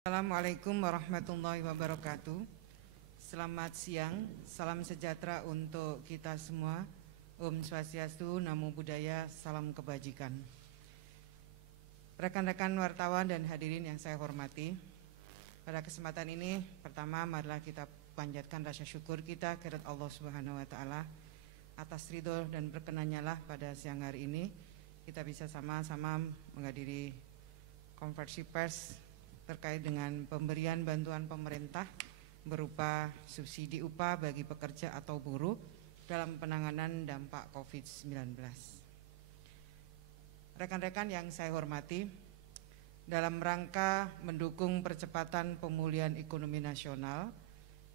Assalamualaikum warahmatullahi wabarakatuh. Selamat siang, salam sejahtera untuk kita semua. Om Swastiastu, Namo Buddhaya, salam kebajikan. Rekan-rekan wartawan dan hadirin yang saya hormati, pada kesempatan ini pertama marilah kita panjatkan rasa syukur kita kepada Allah Subhanahu wa taala atas ridho dan berkenannya lah pada siang hari ini kita bisa sama-sama menghadiri konferensi pers terkait dengan pemberian bantuan pemerintah berupa subsidi upah bagi pekerja atau buruh dalam penanganan dampak COVID-19. Rekan-rekan yang saya hormati, dalam rangka mendukung percepatan pemulihan ekonomi nasional,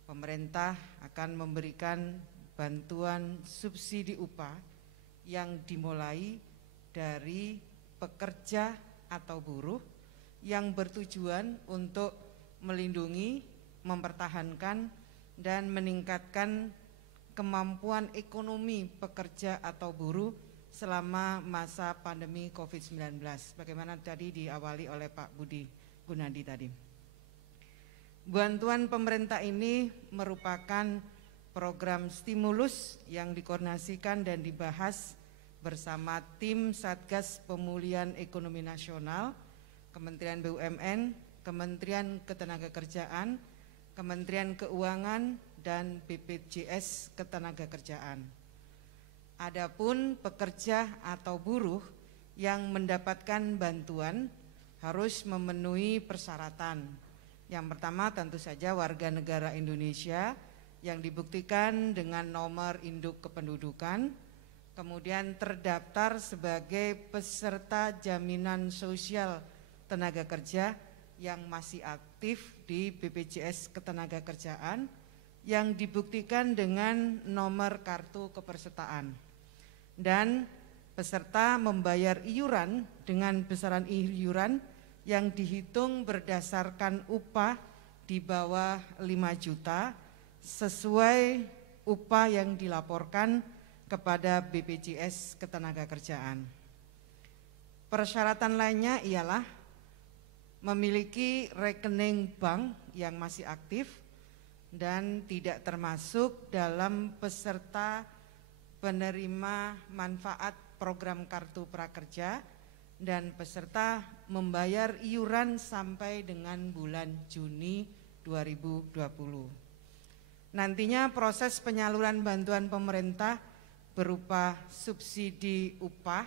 pemerintah akan memberikan bantuan subsidi upah yang dimulai dari pekerja atau buruh yang bertujuan untuk melindungi, mempertahankan, dan meningkatkan kemampuan ekonomi pekerja atau buruh selama masa pandemi COVID-19. Bagaimana tadi diawali oleh Pak Budi Gunadi tadi. Bantuan pemerintah ini merupakan program stimulus yang dikoordinasikan dan dibahas bersama tim Satgas Pemulihan Ekonomi Nasional, Kementerian BUMN, Kementerian Ketenagakerjaan, Kementerian Keuangan, dan BPJS Ketenagakerjaan. Adapun pekerja atau buruh yang mendapatkan bantuan harus memenuhi persyaratan. Yang pertama tentu saja warga negara Indonesia yang dibuktikan dengan nomor induk kependudukan, kemudian terdaftar sebagai peserta jaminan sosial tenaga kerja yang masih aktif di BPJS Ketenagakerjaan yang dibuktikan dengan nomor kartu kepesertaan, dan peserta membayar iuran dengan besaran iuran yang dihitung berdasarkan upah di bawah 5 juta sesuai upah yang dilaporkan kepada BPJS Ketenagakerjaan. Persyaratan lainnya ialah memiliki rekening bank yang masih aktif dan tidak termasuk dalam peserta penerima manfaat program Kartu Prakerja dan peserta membayar iuran sampai dengan bulan Juni 2020. Nantinya proses penyaluran bantuan pemerintah berupa subsidi upah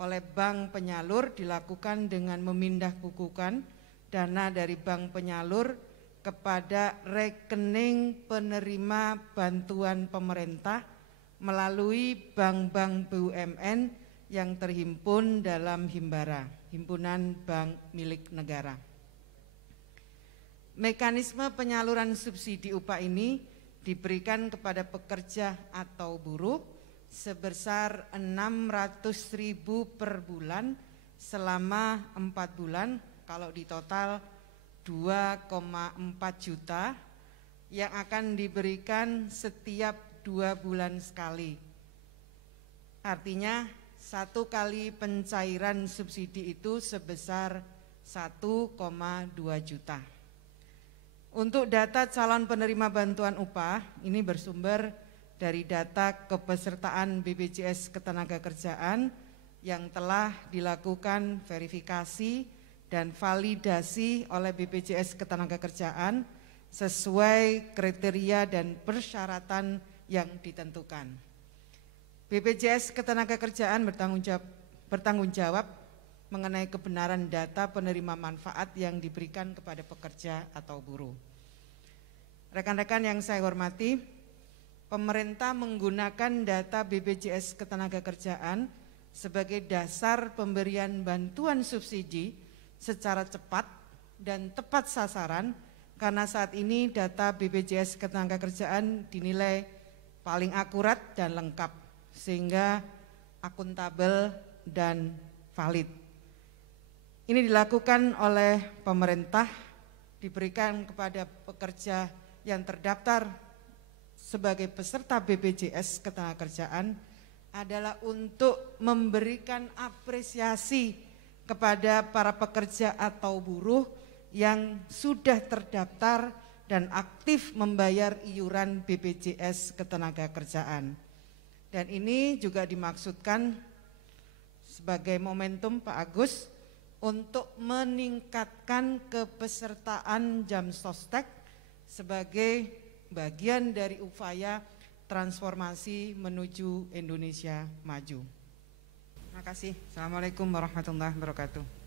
oleh bank penyalur dilakukan dengan memindah bukukan dana dari bank penyalur kepada rekening penerima bantuan pemerintah melalui bank-bank BUMN yang terhimpun dalam Himbara, Himpunan Bank Milik Negara. Mekanisme penyaluran subsidi upah ini diberikan kepada pekerja atau buruh sebesar 600.000 per bulan selama 4 bulan, kalau di total 2,4 juta yang akan diberikan setiap 2 bulan sekali. Artinya 1 kali pencairan subsidi itu sebesar 1,2 juta. Untuk data calon penerima bantuan upah ini bersumber dari data kepesertaan BPJS Ketenagakerjaan yang telah dilakukan verifikasi dan validasi oleh BPJS Ketenagakerjaan sesuai kriteria dan persyaratan yang ditentukan. BPJS Ketenagakerjaan bertanggung jawab mengenai kebenaran data penerima manfaat yang diberikan kepada pekerja atau buruh. Rekan-rekan yang saya hormati, pemerintah menggunakan data BPJS Ketenagakerjaan sebagai dasar pemberian bantuan subsidi secara cepat dan tepat sasaran karena saat ini data BPJS Ketenagakerjaan dinilai paling akurat dan lengkap sehingga akuntabel dan valid. Ini dilakukan oleh pemerintah, diberikan kepada pekerja yang terdaftar sebagai peserta BPJS Ketenagakerjaan adalah untuk memberikan apresiasi kepada para pekerja atau buruh yang sudah terdaftar dan aktif membayar iuran BPJS Ketenagakerjaan. Dan ini juga dimaksudkan sebagai momentum Pak Agus untuk meningkatkan kepesertaan Jamsostek sebagai bagian dari upaya transformasi menuju Indonesia maju. Terima kasih. Assalamualaikum warahmatullahi wabarakatuh.